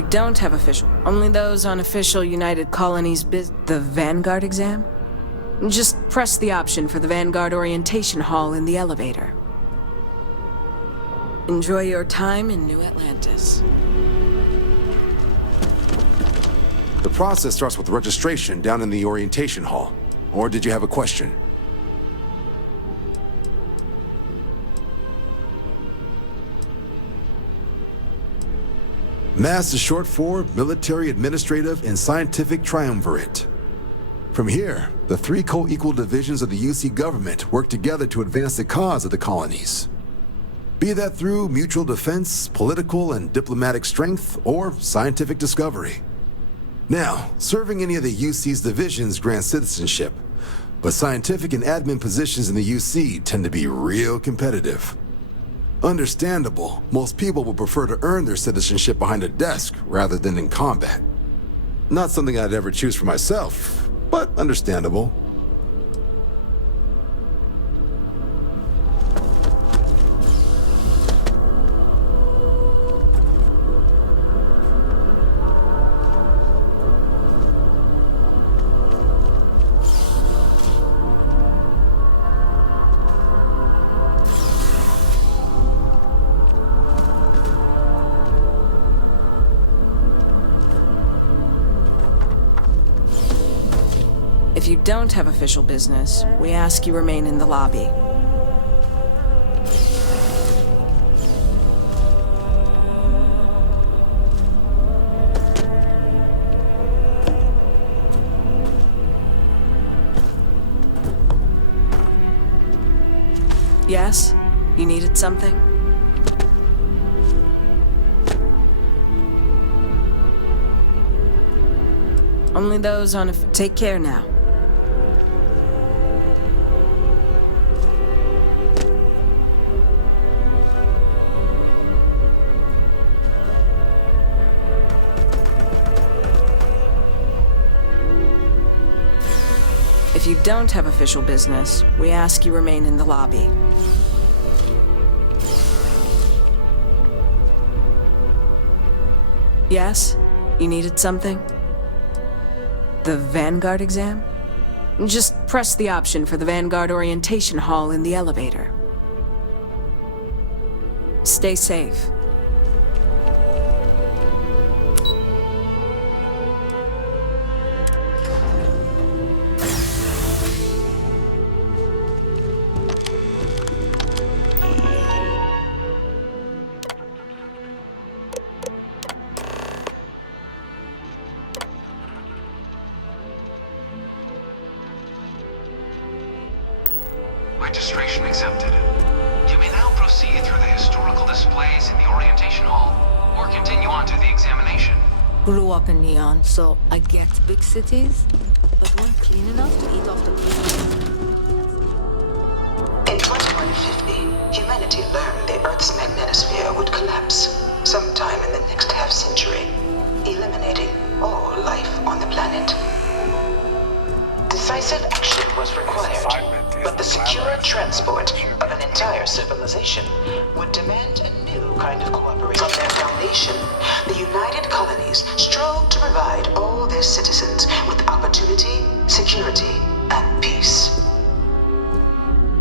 you don't have official, only those on official United Colonies the Vanguard exam? Just press the option for the Vanguard orientation hall in the elevator. Enjoy your time in New Atlantis. The process starts with registration down in the orientation hall. Or did you have a question? MASS is short for Military, Administrative, and Scientific Triumvirate. From here, the three co-equal divisions of the UC government work together to advance the cause of the colonies. Be that through mutual defense, political and diplomatic strength, or scientific discovery. Now, serving any of the UC's divisions grants citizenship, but scientific and admin positions in the UC tend to be real competitive. Understandable, most people would prefer to earn their citizenship behind a desk rather than in combat. Not something I'd ever choose for myself, but understandable. If you don't have official business, we ask you remain in the lobby. Yes? You needed something? Only those on take care now. If you don't have official business, we ask you remain in the lobby. Yes? You needed something? The Vanguard exam? Just press the option for the Vanguard orientation hall in the elevator. Stay safe. Registration accepted. You may now proceed through the historical displays in the orientation hall, or continue on to the examination. Grew up in Neon, so I get big cities, but weren't clean enough to eat off the In 2150, humanity learned the Earth's magnetosphere would collapse sometime in the next half-century, eliminating all life on the planet. Decisive action was required, but the secure transport of an entire civilization would demand a new kind of cooperation. From their foundation, the United Colonies strove to provide all their citizens with opportunity, security, and peace.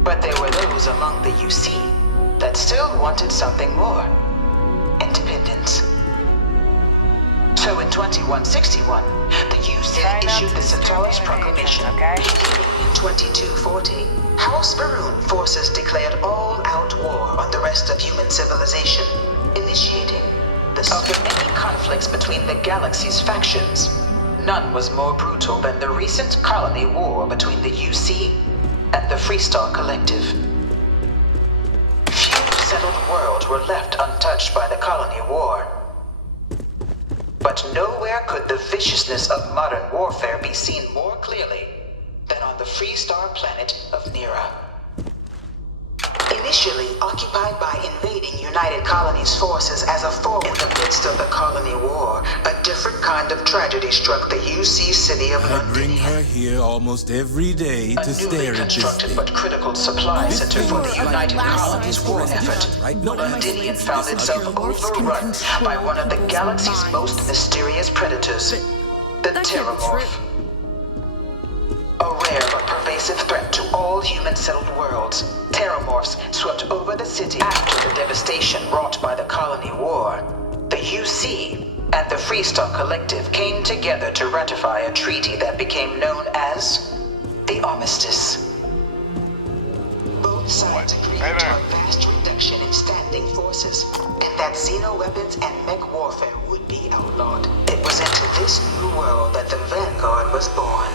But there were those among the UC that still wanted something more: independence. So in 2161, the UC issued the Centaurus Proclamation. In 2240, House Baroon forces declared all-out war on the rest of human civilization, initiating the of the many conflicts between the galaxy's factions. None was more brutal than the recent colony war between the UC and the Freestar Collective. Few settled worlds were left untouched by the colony war. But nowhere could the viciousness of modern warfare be seen more clearly than on the Freestar planet of Nera. In Initially occupied by invading United Colonies forces as a foe in the midst of the Colony War, a different kind of tragedy struck the UC city of I London. bring her here almost every day to A stare newly at this constructed thing. but critical supply center for the United Colonies war effort. Right now, Londinian found itself overrun by one of the galaxy's most mysterious predators, the Terramorph. A rare but pervasive threat to all human-settled worlds, Terramorphs swept over the city after the devastation wrought by the Colony War. The UC and the Freestock Collective came together to ratify a treaty that became known as the Armistice. Both sides agreed to a vast reduction in standing forces, and that xeno-weapons and mech warfare would be outlawed. It was into this new world that the Vanguard was born.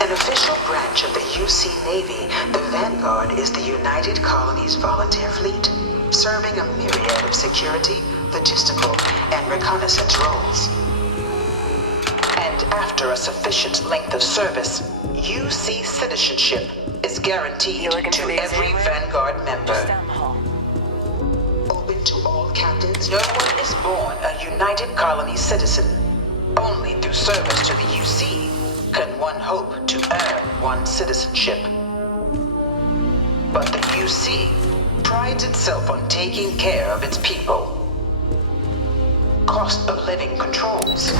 An official branch of the UC Navy, the Vanguard is the United Colonies Volunteer Fleet, serving a myriad of security, logistical, and reconnaissance roles. And after a sufficient length of service, UC citizenship is guaranteed to every Vanguard member. Open to all captains, no one is born a United Colonies citizen. Only through service to the UC can one hope to earn one's citizenship. But the UC prides itself on taking care of its people. Cost of living controls.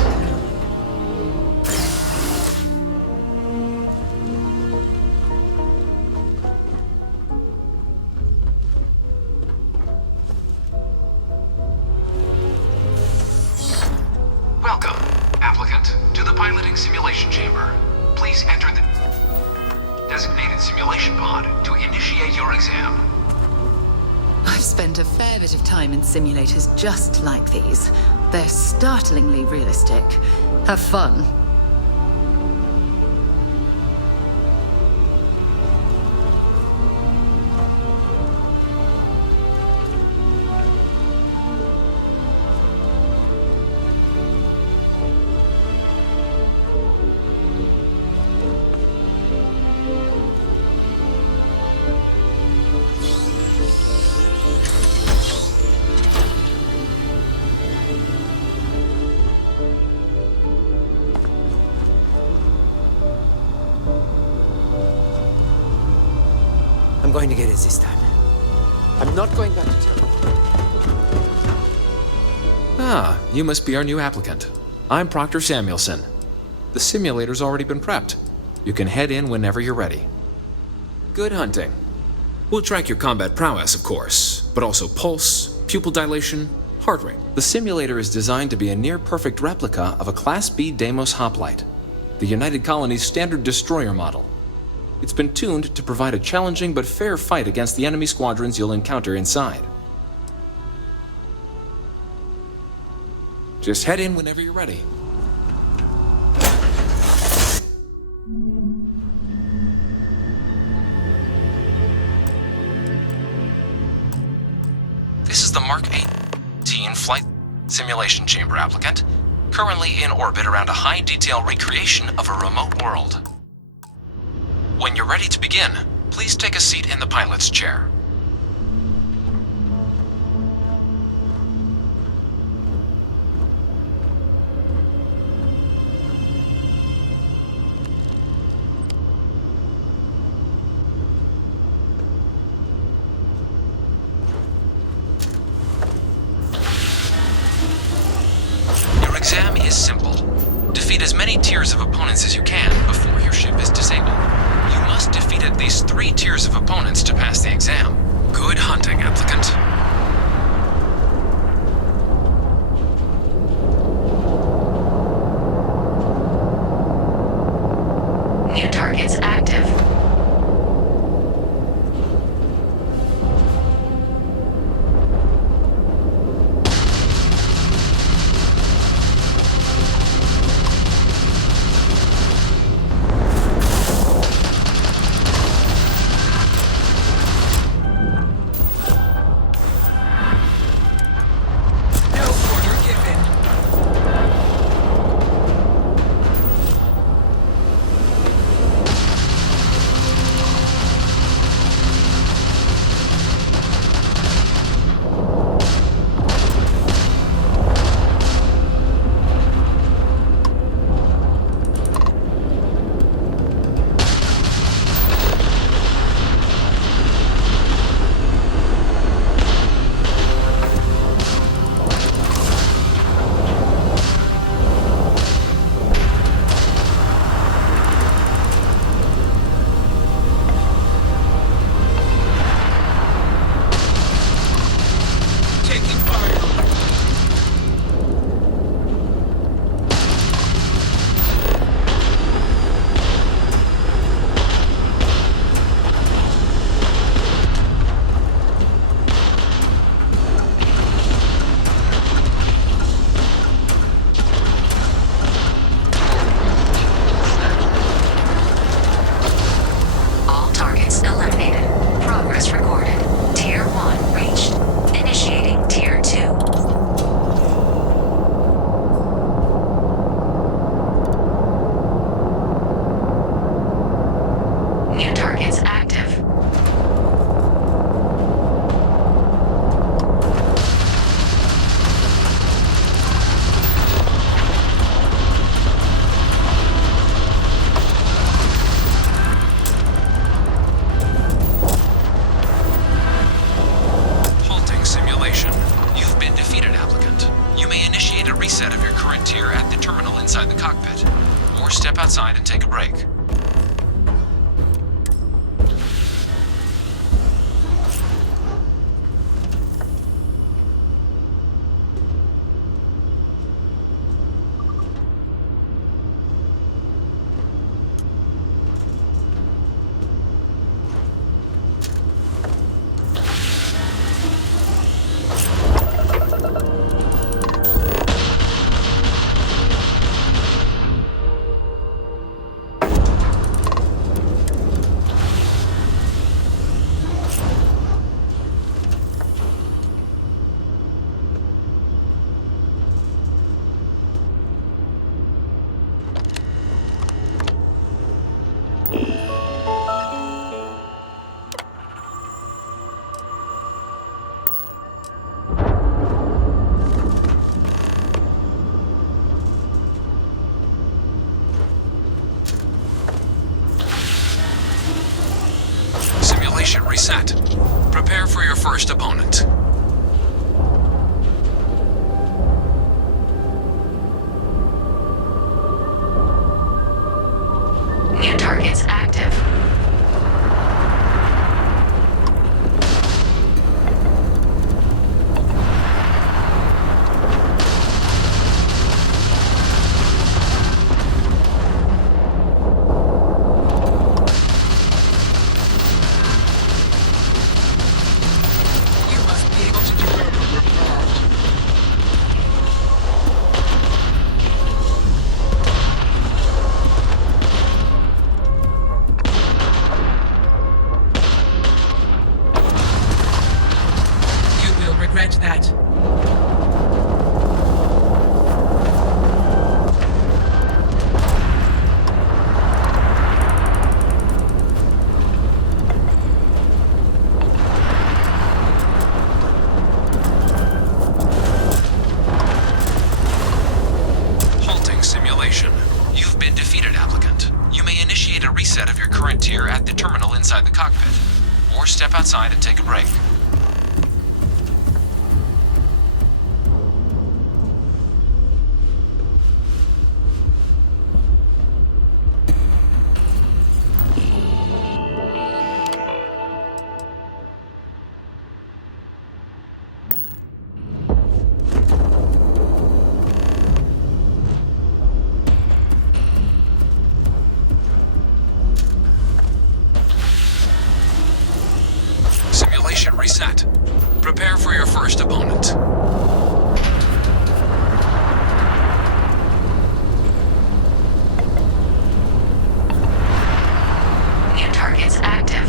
Welcome, applicant, to the piloting simulation chamber. Please enter the designated simulation pod to initiate your exam. I've spent a fair bit of time in simulators just like these. They're startlingly realistic. Have fun. I'm going to get it this time. I'm not going back to town. Ah, you must be our new applicant. I'm Proctor Samuelson. The simulator's already been prepped. You can head in whenever you're ready. Good hunting. We'll track your combat prowess, of course, but also pulse, pupil dilation, heart rate. The simulator is designed to be a near-perfect replica of a Class B Deimos hoplite, the United Colonies' standard destroyer model. It's been tuned to provide a challenging but fair fight against the enemy squadrons you'll encounter inside. Just head in whenever you're ready. This is the Mark 18 flight simulation chamber applicant, currently in orbit around a high-detail recreation of a remote world. When you're ready to begin, please take a seat in the pilot's chair. Your exam is simple. Defeat as many tiers of opponents as you can before your ship is disabled. You must defeat at least 3 tiers of opponents to pass the exam. Good hunting, applicant. New targets active. or step outside and take a break. Simulation reset. Prepare for your first opponent. New targets active. You must be able to do better with that. You will regret that. Halting simulation. You've been defeated, applicant. You may initiate a reset of your current tier at the terminal inside the cockpit, or step outside and take a break. Simulation reset. Prepare for your first opponent. New targets active.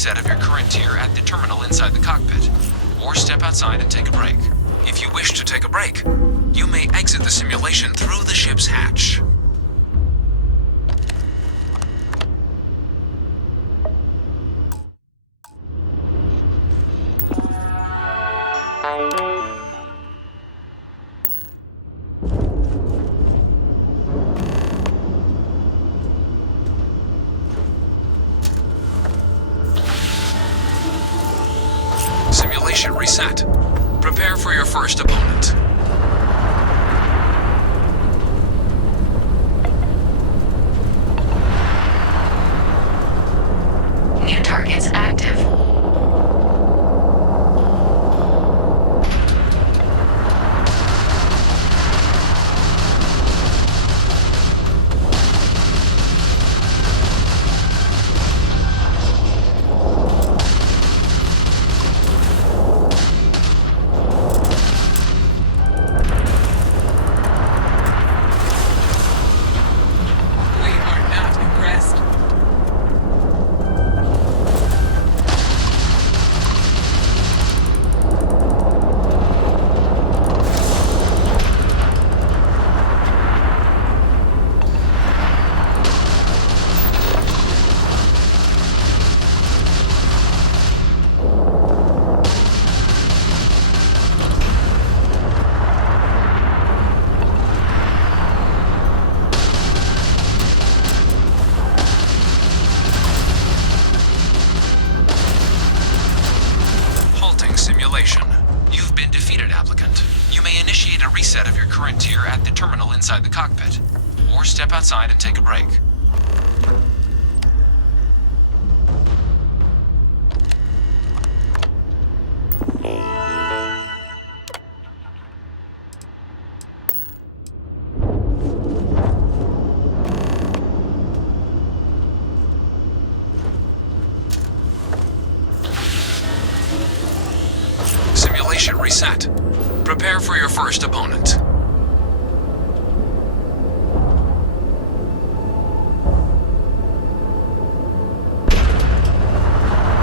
reset of your current tier at the terminal inside the cockpit, or step outside and take a break. If you wish to take a break, you may exit the simulation through the ship's hatch. Simulation reset. Prepare for your first opponent. New targets active. We are not impressed. Halting simulation. You've been defeated, applicant. You may initiate a reset of your current tier at the terminal inside the cockpit, or step outside and take a break. Simulation reset. Prepare for your first opponent.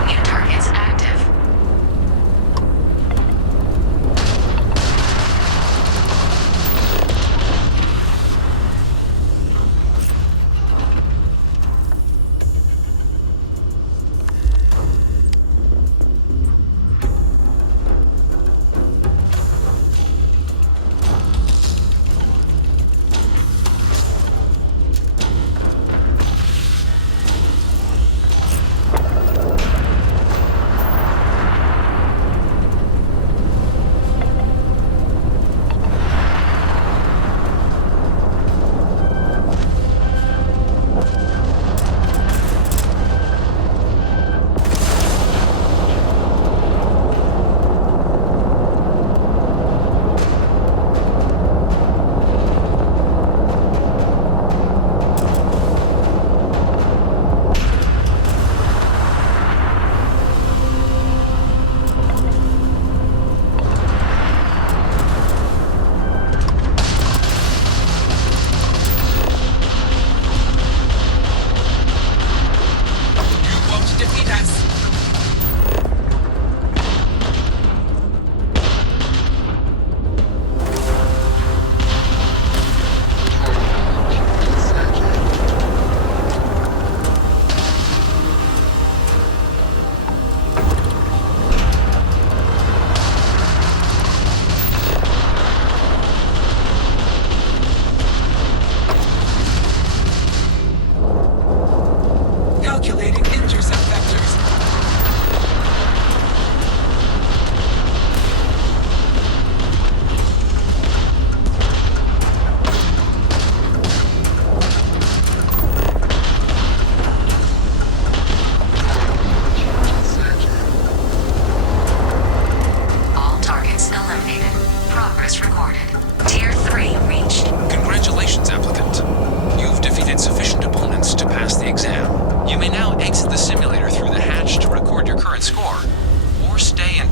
New targets active.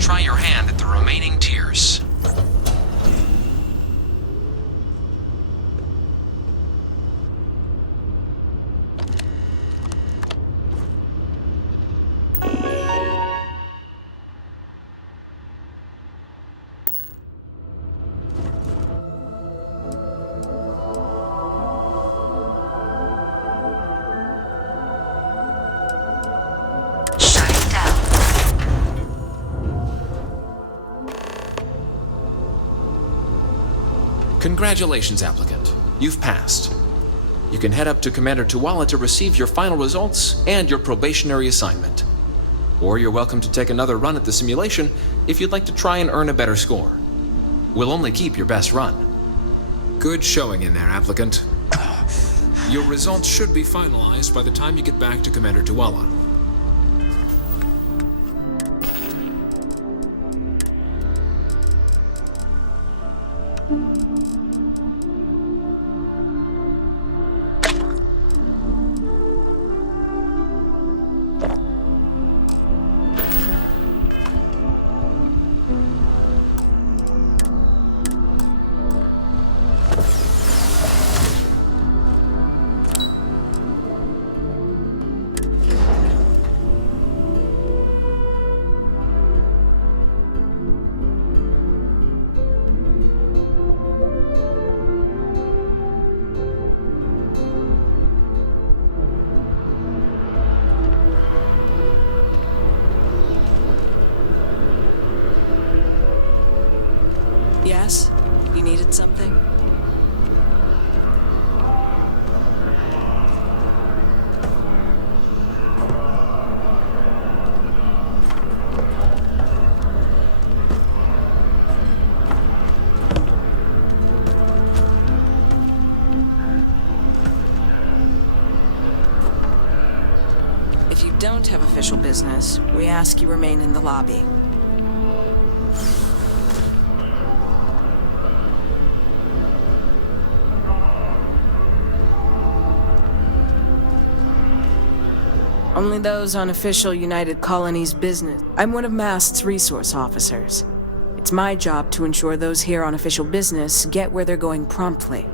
try your hand at the remaining tiers. Congratulations, applicant. You've passed. You can head up to Commander Tuwala to receive your final results and your probationary assignment. Or you're welcome to take another run at the simulation if you'd like to try and earn a better score. We'll only keep your best run. Good showing in there, applicant. Your results should be finalized by the time you get back to Commander Tuwala. Yes? You needed something? If you don't have official business, we ask you remain in the lobby. Only those on official United Colonies business. I'm one of MAST's resource officers. It's my job to ensure those here on official business get where they're going promptly,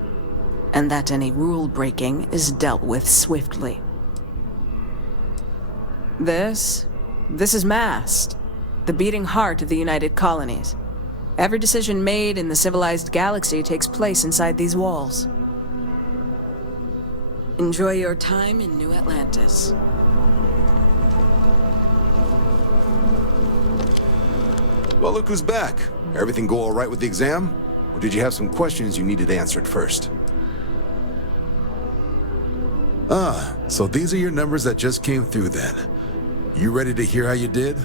and that any rule breaking is dealt with swiftly. This is MAST, the beating heart of the United Colonies. Every decision made in the civilized galaxy takes place inside these walls. Enjoy your time in New Atlantis. Well, look who's back. Everything go all right with the exam? Or did you have some questions you needed answered first? So these are your numbers that just came through then. You ready to hear how you did?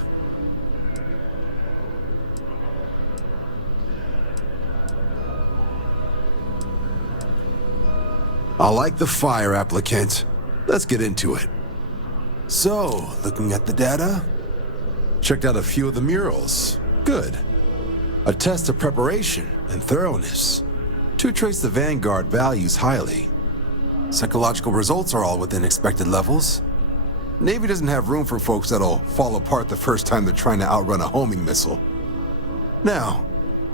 I like the fire, applicant. Let's get into it. So, looking at the data, checked out a few of the murals. Good. A test of preparation and thoroughness. Two traits the Vanguard values highly. Psychological results are all within expected levels. Navy doesn't have room for folks that'll fall apart the first time they're trying to outrun a homing missile. Now,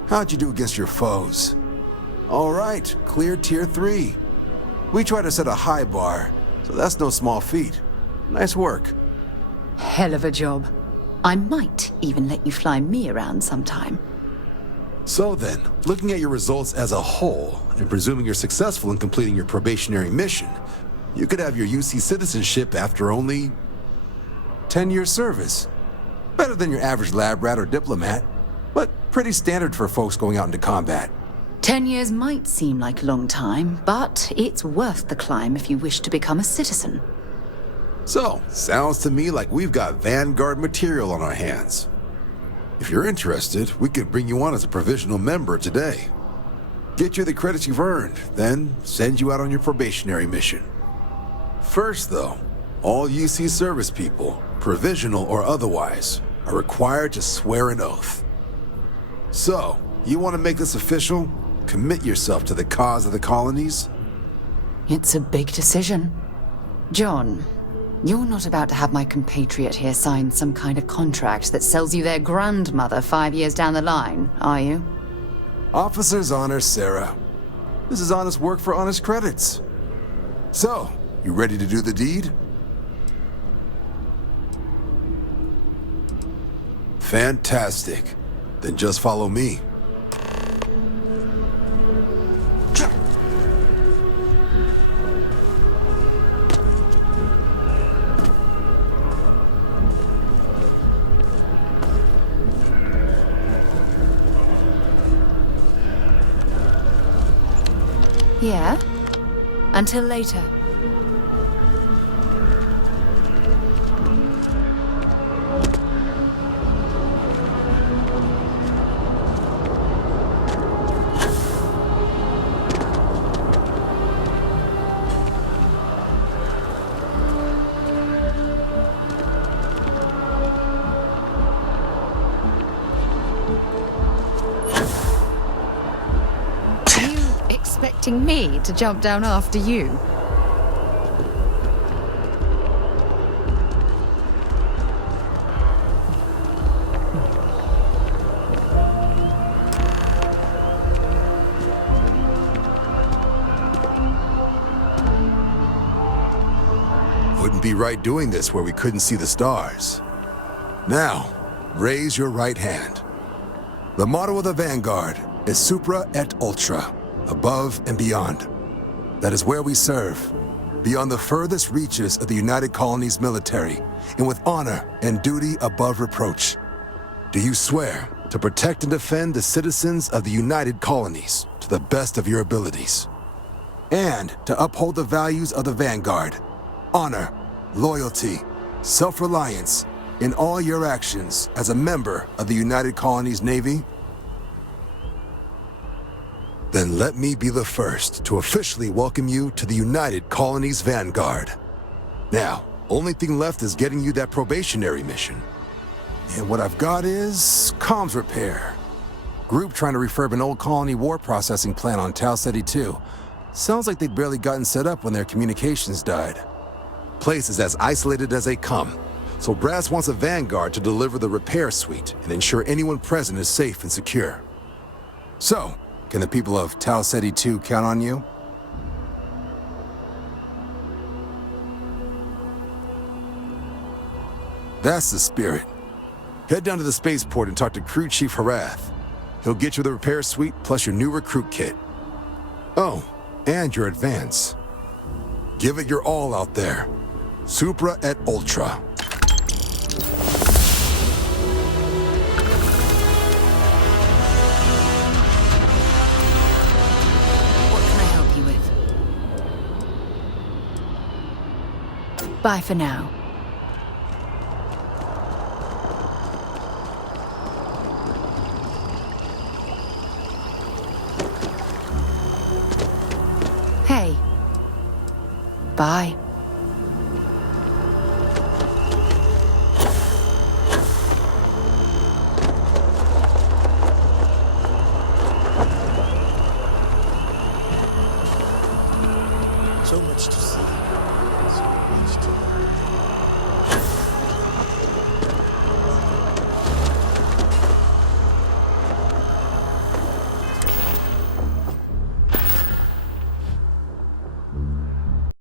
how'd you do against your foes? All right, clear Tier 3. We try to set a high bar, so that's no small feat. Nice work. Hell of a job. I might even let you fly me around sometime. So then, looking at your results as a whole, and presuming you're successful in completing your probationary mission, you could have your UC citizenship after only 10 years service. Better than your average lab rat or diplomat, but pretty standard for folks going out into combat. 10 years might seem like a long time, but it's worth the climb if you wish to become a citizen. So, sounds to me like we've got Vanguard material on our hands. If you're interested, we could bring you on as a provisional member today. Get you the credits you've earned, then send you out on your probationary mission. First, though, all UC service people, provisional or otherwise, are required to swear an oath. So, you want to make this official? Commit yourself to the cause of the colonies? It's a big decision. John, you're not about to have my compatriot here sign some kind of contract that sells you their grandmother 5 years down the line, are you? Officer's honor, Sarah. This is honest work for honest credits. So, you ready to do the deed? Fantastic. Then just follow me. Yeah? Until later. Expecting me to jump down after you? Wouldn't be right doing this where we couldn't see the stars. Now, raise your right hand. The motto of the Vanguard is Supra et Ultra, above and beyond. That is where we serve, beyond the furthest reaches of the United Colonies military, and with honor and duty above reproach. Do you swear to protect and defend the citizens of the United Colonies to the best of your abilities, and to uphold the values of the Vanguard, honor, loyalty, self-reliance, in all your actions as a member of the United Colonies Navy? Then let me be the first to officially welcome you to the United Colonies Vanguard. Now, only thing left is getting you that probationary mission. And what I've got is comms repair. Group trying to refurb an old colony war processing plant on Tau Ceti 2. Sounds like they'd barely gotten set up when their communications died. Place is as isolated as they come, so Brass wants a Vanguard to deliver the repair suite and ensure anyone present is safe and secure. So, can the people of Tau Ceti 2 count on you? That's the spirit. Head down to the spaceport and talk to Crew Chief Harath. He'll get you the repair suite plus your new recruit kit. Oh, and your advance. Give it your all out there. Supra et Ultra. What can I help you with? Bye for now. Hey. Bye.